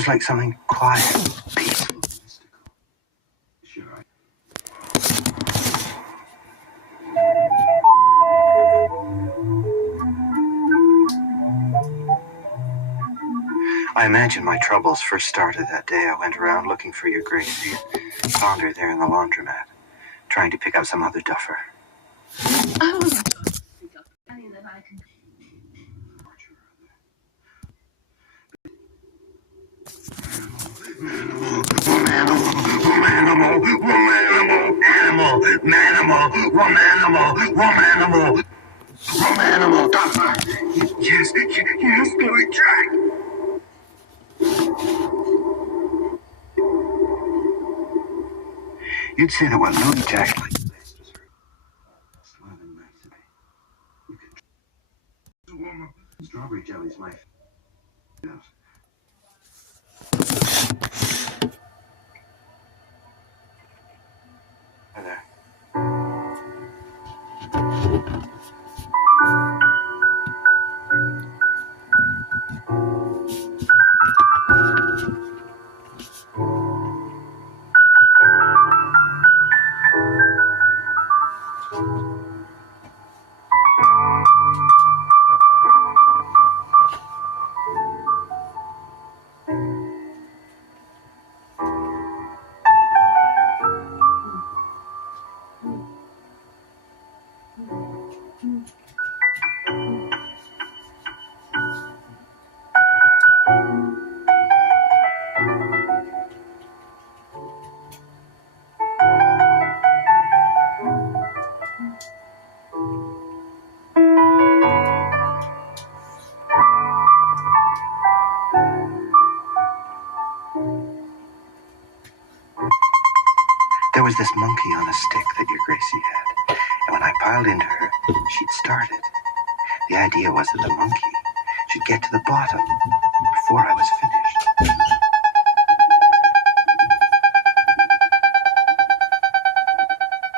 was like something quiet, peaceful, mystical. Sure. I imagine my troubles first started that day I went around looking for your Gracie. Found her there in the laundromat, trying to pick up some other Duffer. I was going to pick up any that I can. Romanimal, Duffer! Yes, Louis Jack! You'd say that what Louis Jack liked best was her loving nicety. You can... Strawberry jelly's my favorite. Hi there. There was this monkey on a stick that your Gracie had, and when I piled into her, she'd started. The idea was that the monkey should get to the bottom before I was finished.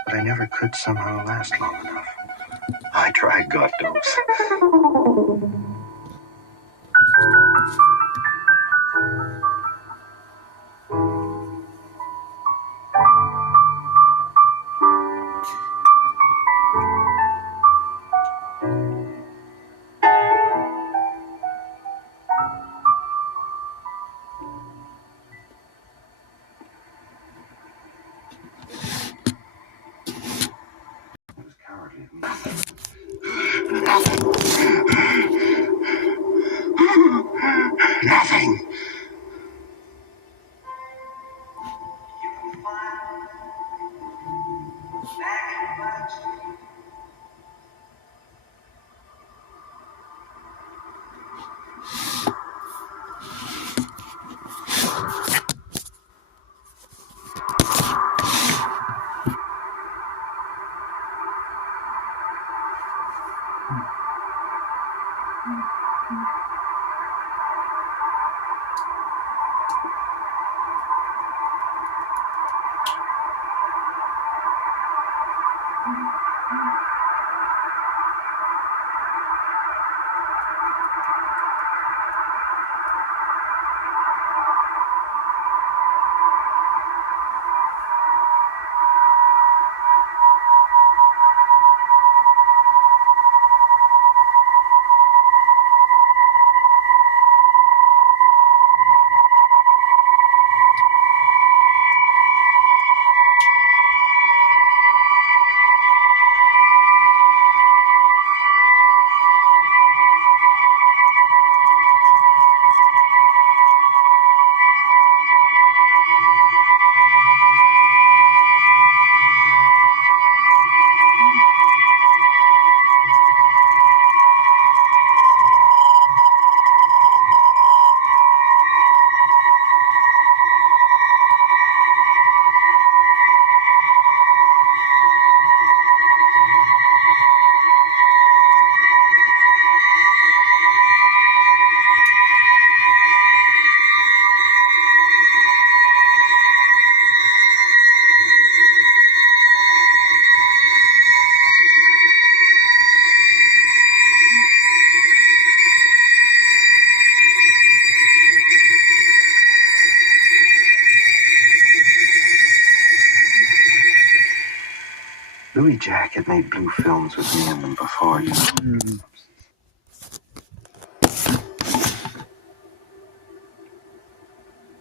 But I never could somehow last long enough. I tried, God knows. Nothing. Louis Jack had made blue films with me in them before, you know.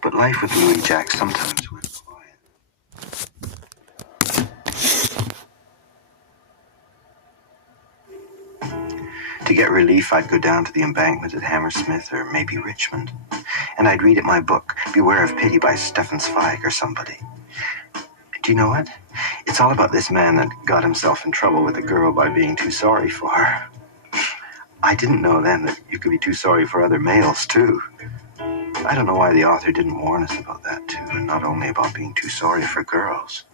But life with Louis Jack sometimes went quiet. To get relief, I'd go down to the embankment at Hammersmith or maybe Richmond, and I'd read at my book, Beware of Pity by Stefan Zweig or somebody. Do you know what? It's all about this man that got himself in trouble with a girl by being too sorry for her. I didn't know then that you could be too sorry for other males, too. I don't know why the author didn't warn us about that, too, and not only about being too sorry for girls.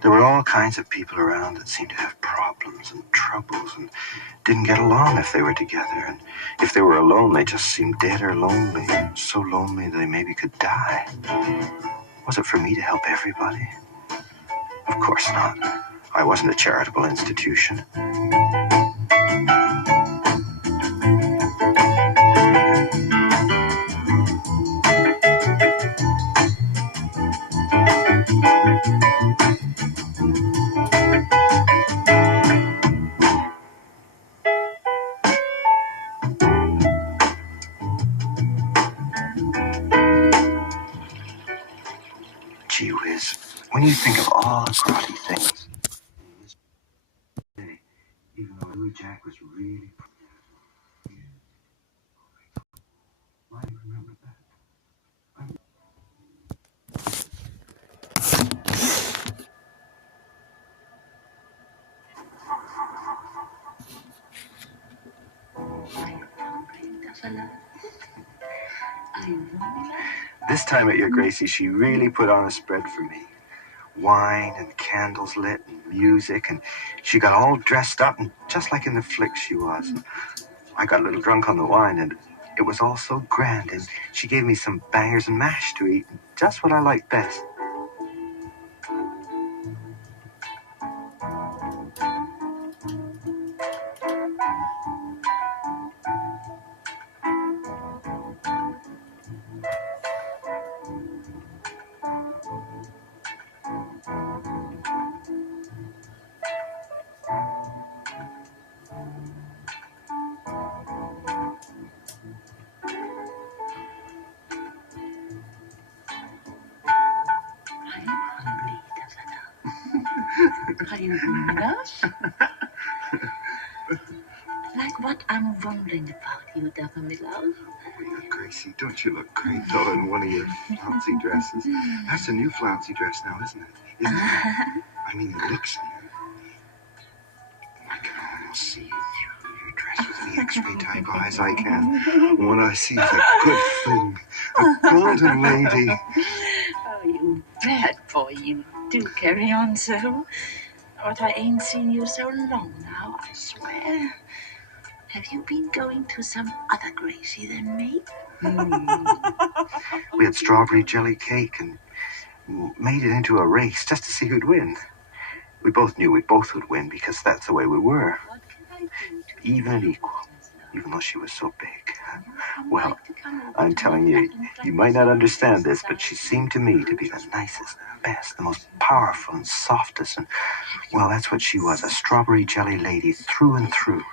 There were all kinds of people around that seemed to have problems and troubles and didn't get along if they were together. And if they were alone, they just seemed dead or lonely. So lonely they maybe could die. Was it for me to help everybody? Of course not. I wasn't a charitable institution. Gee whiz, when you think of all the grotty things. Even though Louis Jack was really... Why do you remember that? This time at your Gracie, she really put on a spread for me. Wine and candles lit and music, and she got all dressed up, and just like in the flicks she was. I got a little drunk on the wine, and it was all so grand, and she gave me some bangers and mash to eat, just what I liked best. Are you hungry? Like what I'm wondering about you, Duffer, my love. Oh, yeah, Gracie, don't you look great, though, in one of your flouncy dresses? That's a new flouncy dress now, isn't it? Isn't it? I mean, it looks new. I can almost see you through your dress with the X-ray type eyes I can. And what I see is a good thing, a golden lady. Oh, you bad boy, you do carry on so. But I ain't seen you so long now, I swear. Have you been going to some other Gracie than me? We had strawberry jelly cake and made it into a race just to see who'd win. We both knew we both would win because that's the way we were. What can I do to Even and equal, even though she was so big. Well, I'm telling you, you might not understand this, but she seemed to me to be the nicest, best, the most powerful and softest, and, well, that's what she was, a strawberry jelly lady through and through.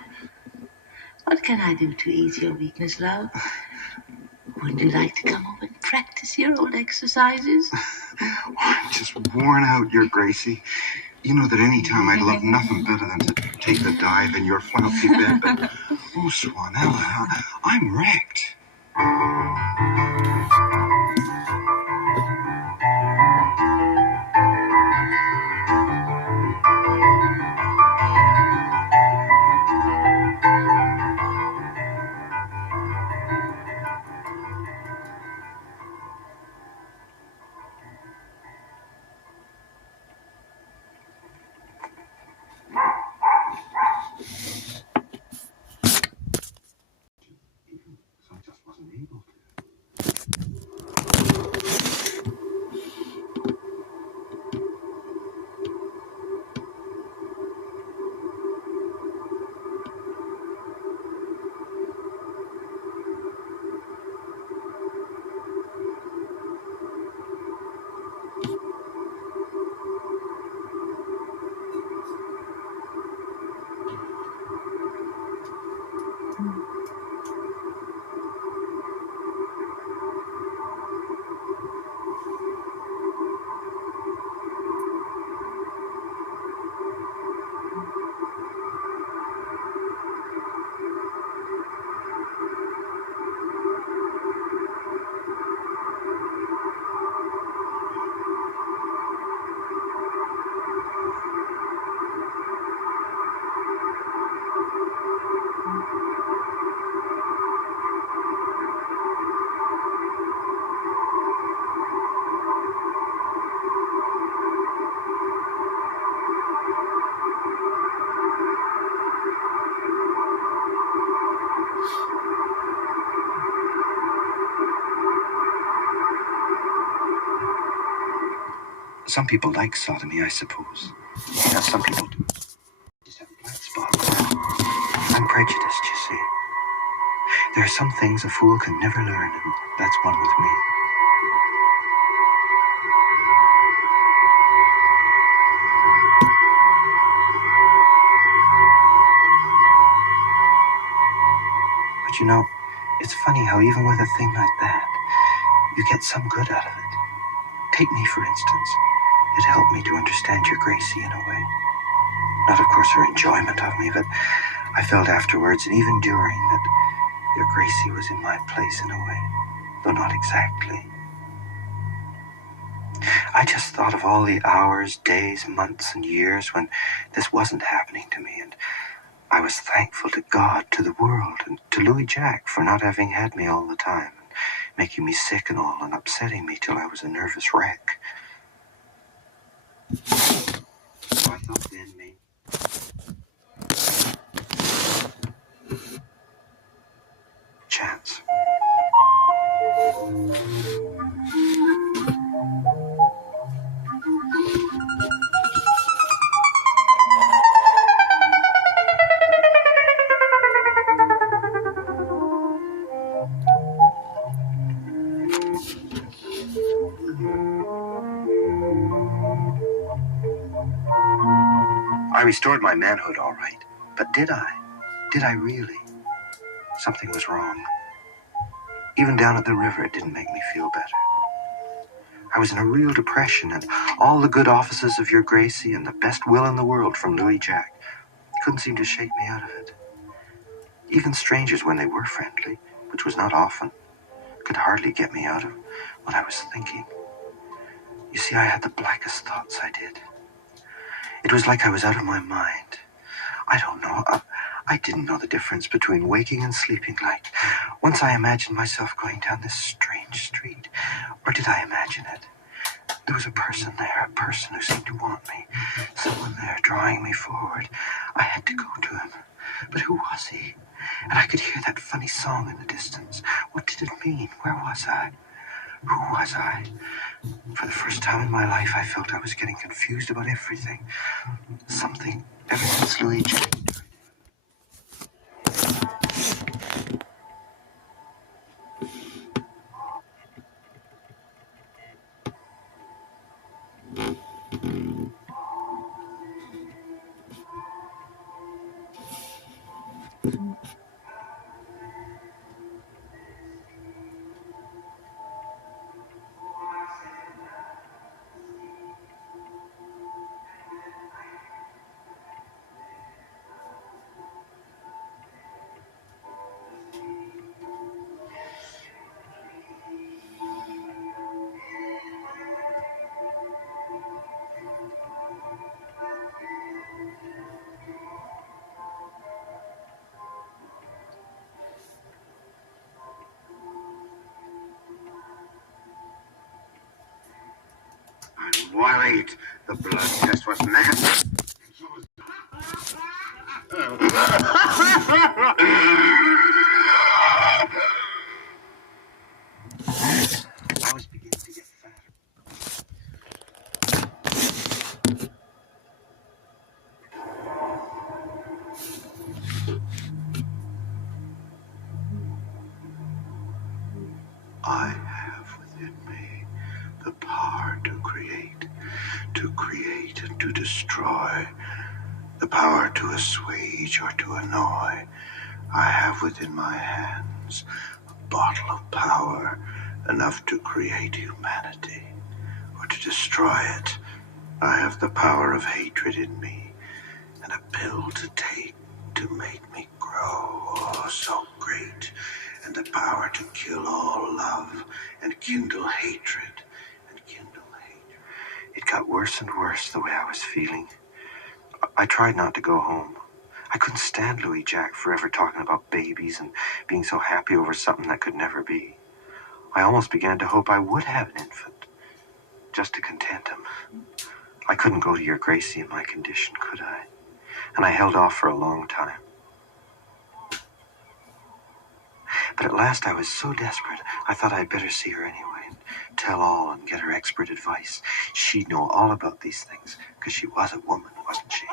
What can I do to ease your weakness, love? Wouldn't you like to come over and practice your old exercises? I'm just worn out, your Gracie. You know that any time I'd love nothing better than to take the dive in your flouncy bed, but, oh, Swanella, I'm wrecked. Some people like sodomy, I suppose. Now, some people do. Just have a blind spot. I'm prejudiced, you see. There are some things a fool can never learn, and that's one with me. But you know, it's funny how even with a thing like that, you get some good out of it. Take me, for instance. It helped me to understand your Gracie in a way. Not, of course, her enjoyment of me, but I felt afterwards and even during that your Gracie was in my place in a way, though not exactly. I just thought of all the hours, days, months, and years when this wasn't happening to me, and I was thankful to God, to the world, and to Louis Jack for not having had me all the time, and making me sick and all, and upsetting me till I was a nervous wreck. So I thought then, maybe chance. I restored my manhood all right, but did I? Did I really? Something was wrong. Even down at the river, it didn't make me feel better. I was in a real depression, and all the good offices of your Gracie and the best will in the world from Louis Jack couldn't seem to shake me out of it. Even strangers, when they were friendly, which was not often, could hardly get me out of what I was thinking. You see, I had the blackest thoughts, I did. It was like I was out of my mind. I don't know. I didn't know the difference between waking and sleeping like. Once I imagined myself going down this strange street. Or did I imagine it? There was a person there, a person who seemed to want me. Someone there drawing me forward. I had to go to him. But who was he? And I could hear that funny song in the distance. What did it mean? Where was I? Who was I? For the first time in my life, I felt I was getting confused about everything. Something, ever since Louis Jack. I'm worried. The blood test was massive. I was beginning to get fatter. I have within me the power to create and to destroy, the power to assuage or to annoy. I have within my hands a bottle of power, enough to create humanity or to destroy it. I have the power of hatred in me, and a pill to take to make me grow, oh, so great, and the power to kill all love and kindle hatred. It got worse and worse the way I was feeling. I tried not to go home. I couldn't stand Louis Jack forever talking about babies and being so happy over something that could never be. I almost began to hope I would have an infant, just to content him. I couldn't go to your Gracie in my condition, could I? And I held off for a long time. But at last I was so desperate, I thought I'd better see her anyway. tell all and get her expert advice. She'd know all about these things, because she was a woman, wasn't she?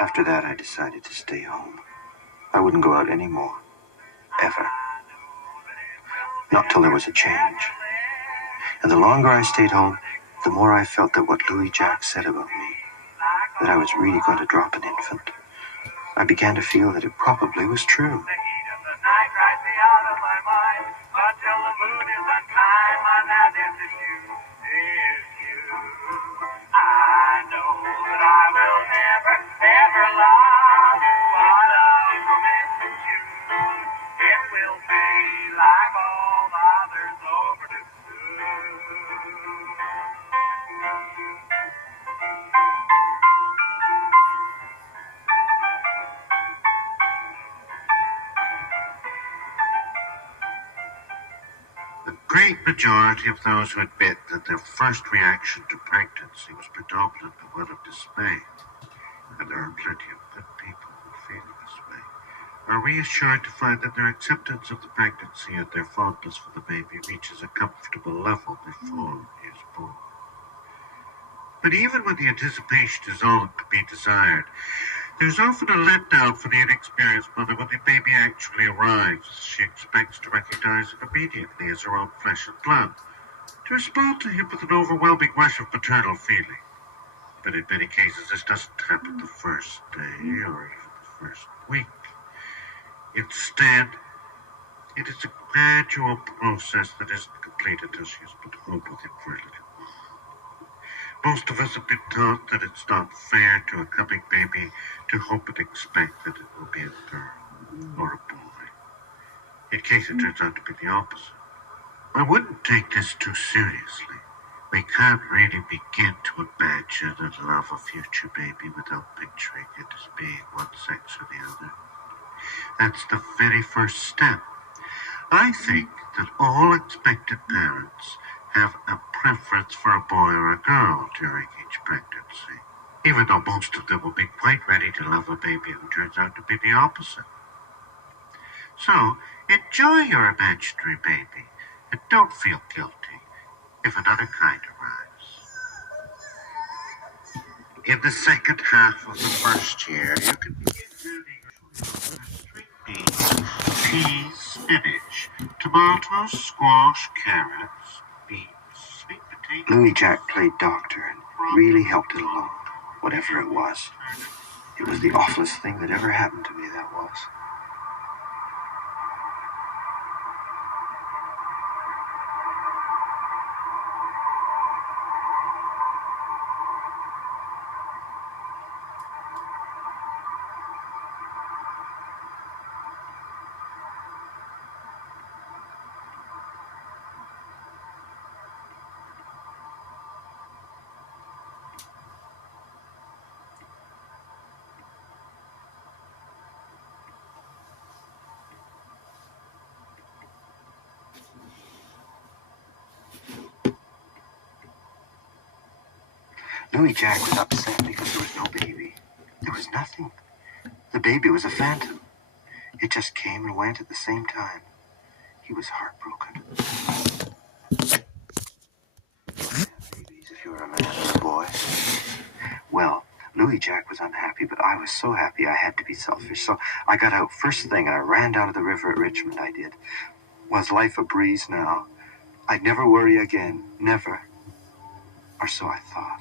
After that, I decided to stay home. I wouldn't go out anymore. Ever. Not till there was a change. And the longer I stayed home, the more I felt that what Louis Jack said about me, that I was really going to drop an infant, I began to feel that it probably was true. The great majority of those who admit that their first reaction to pregnancy was predominantly one of dismay, and there are plenty of good people who feel this way, are reassured to find that their acceptance of the pregnancy and their fondness for the baby reaches a comfortable level before he is born. But even when the anticipation is all that could be desired, there's often a letdown for the inexperienced mother when the baby actually arrives. She expects to recognize it immediately as her own flesh and blood, to respond to him with an overwhelming rush of paternal feeling. But in many cases, this doesn't happen the first day or even the first week. Instead, it is a gradual process that isn't complete until she has been home with him for a little while. Most of us have been taught that it's not fair to a coming baby to hope and expect that it will be a girl or a boy, in case it turns out to be the opposite. I wouldn't take this too seriously. We can't really begin to imagine and love a future baby without picturing it as being one sex or the other. That's the very first step. I think that all expectant parents have a preference for a boy or a girl during each pregnancy, even though most of them will be quite ready to love a baby who turns out to be the opposite. So, enjoy your imaginary baby, and don't feel guilty if another kind arrives. In the second half of the first year, you can begin building string beans, peas, spinach, tomatoes, squash, carrots, beets, sweet potatoes. Louis Jack played doctor and really helped it along, whatever it was. It was the awfulest thing that ever happened to me, that was. Louis Jack was upset because there was no baby. There was nothing. The baby was a phantom. It just came and went at the same time. He was heartbroken. Babies, if you were a man or a boy. Well, Louis Jack was unhappy, but I was so happy I had to be selfish. So I got out first thing and I ran down to the river at Richmond, I did. Was life a breeze now? I'd never worry again. Never. Or so I thought.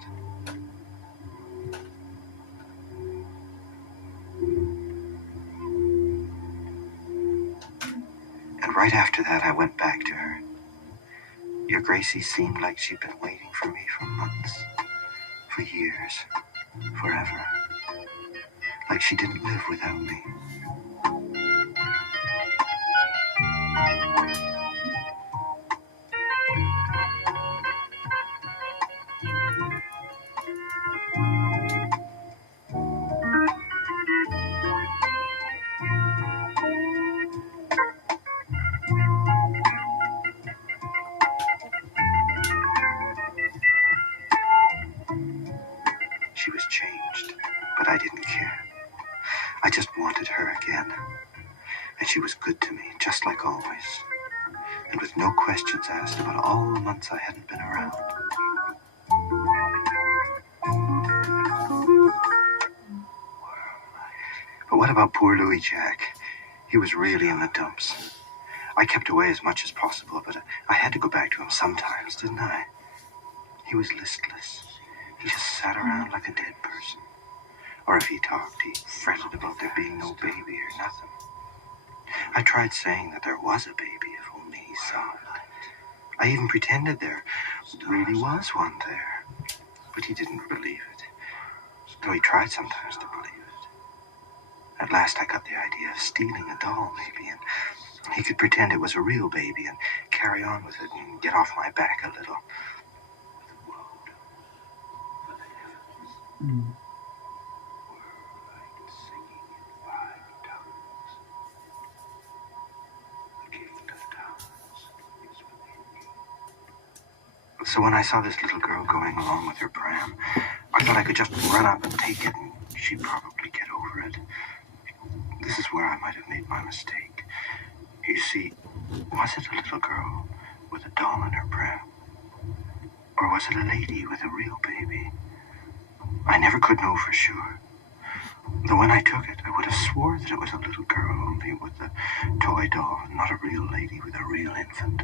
And right after that, I went back to her. Your Gracie seemed like she'd been waiting for me for months, for years, forever. Like she didn't live without me. She was changed, but I didn't care. I just wanted her again. And she was good to me, just like always. And with no questions asked about all the months I hadn't been around. But what about poor Louis Jack? He was really in the dumps. I kept away as much as possible, but I had to go back to him sometimes, didn't I? He was listless. He just sat around like a dead person. Or if he talked, he fretted about there being no baby or nothing. I tried saying that there was a baby, if only he saw it. I even pretended there really was one there. But he didn't believe it, though he tried sometimes to believe it. At last I got the idea of stealing a doll, maybe, and he could pretend it was a real baby and carry on with it and get off my back a little. So when I saw this little girl going along with her pram, I thought I could just run up and take it, and she'd probably get over it. This is where I might have made my mistake. You see, was it a little girl with a doll in her pram? Or was it a lady with a real baby? I never could know for sure. Though when I took it, I would have swore that it was a little girl, only with a toy doll, not a real lady with a real infant.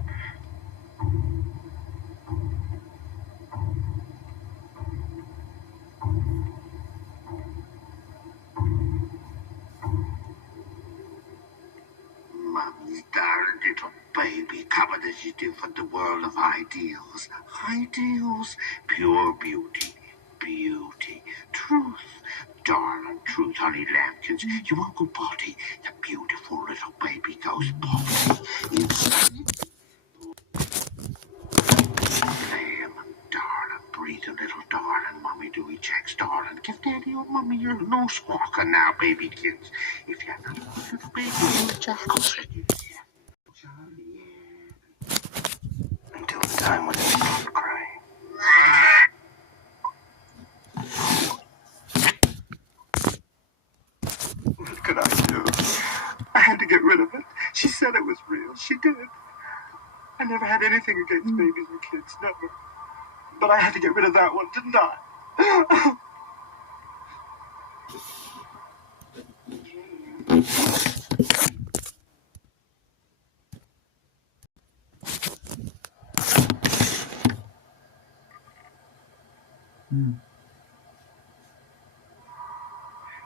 Mum's darling little baby, coming as you do from the world of ideals. Ideals, pure beauty, beauty, truth. Darling truth, honey lambkins, you won't go potty. The beautiful little baby goes potty. Lamb, darling, breathe a little, darling. Mommy Dewey checks, darling. Give daddy or mummy your no squawking now, baby kids. If you're not a little baby, you'll jackal you. Until the time when he stopped crying. What could I do? I had to get rid of it. She said it was real. She did. I never had anything against babies or kids, never. But I had to get rid of that one, didn't I?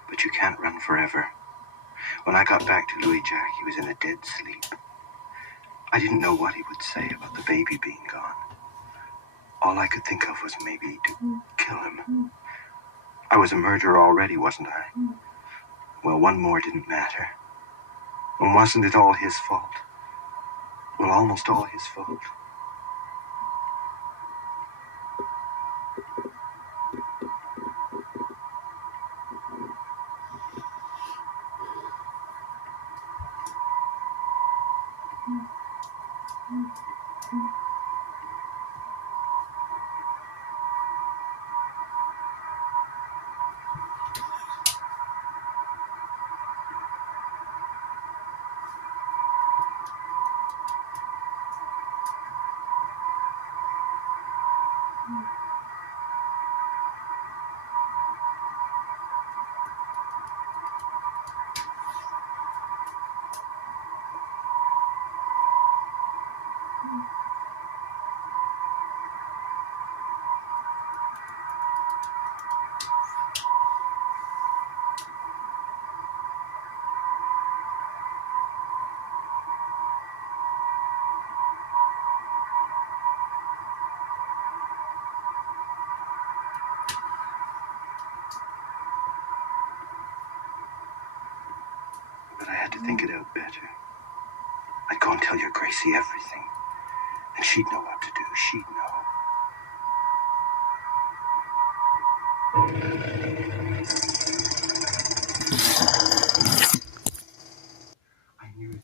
But you can't run forever. When I got back to Louis Jack, he was in a dead sleep. I didn't know what he would say about the baby being gone. All I could think of was maybe to kill him. I was a murderer already, wasn't I? Well, one more didn't matter. And wasn't it all his fault? Well, almost all his fault. I had to think it out better. I'd go and tell your Gracie everything, and she'd know what to do. She'd know. I knew it.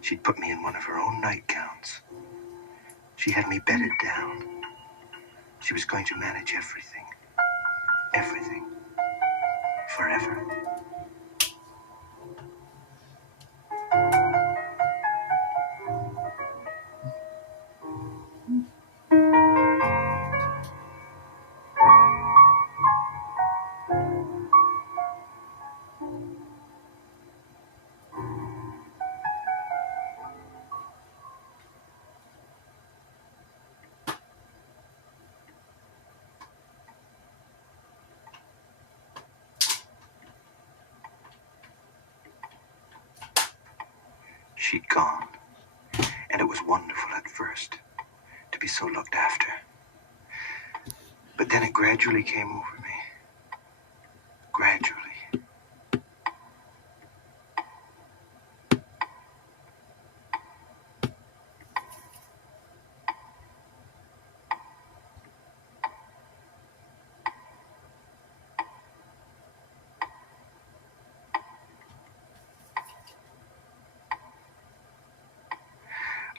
She'd put me in one of her own nightgowns. She had me bedded down. She was going to manage everything. Everything. Forever. She'd gone, and it was wonderful at first to be so looked after. But then it gradually came over me. Gradually.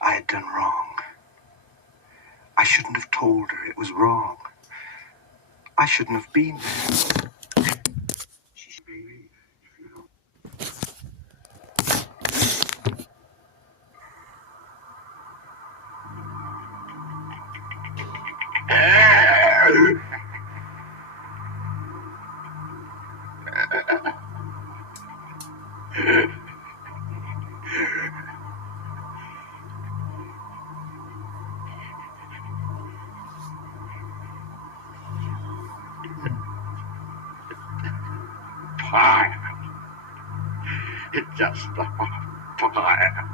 I had done wrong. I shouldn't have told her it was wrong. I shouldn't have been there. She's baby, you know. fire. It's just a fire.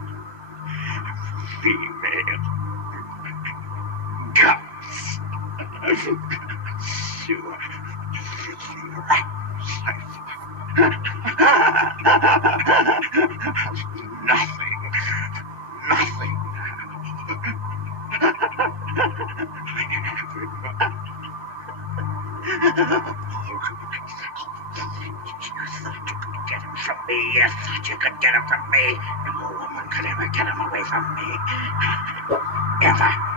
Female guts. Sewer. Nothing. Nothing. I can have it. You thought you could get him from me. You thought you could get him from me. No woman could ever get him away from me. Ever.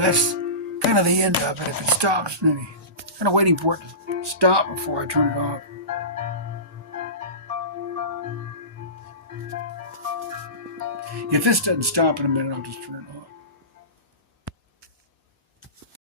That's kind of the end of it. If it stops, maybe. Kind of waiting for it to stop before I turn it off. If this doesn't stop in a minute, I'll just turn it off.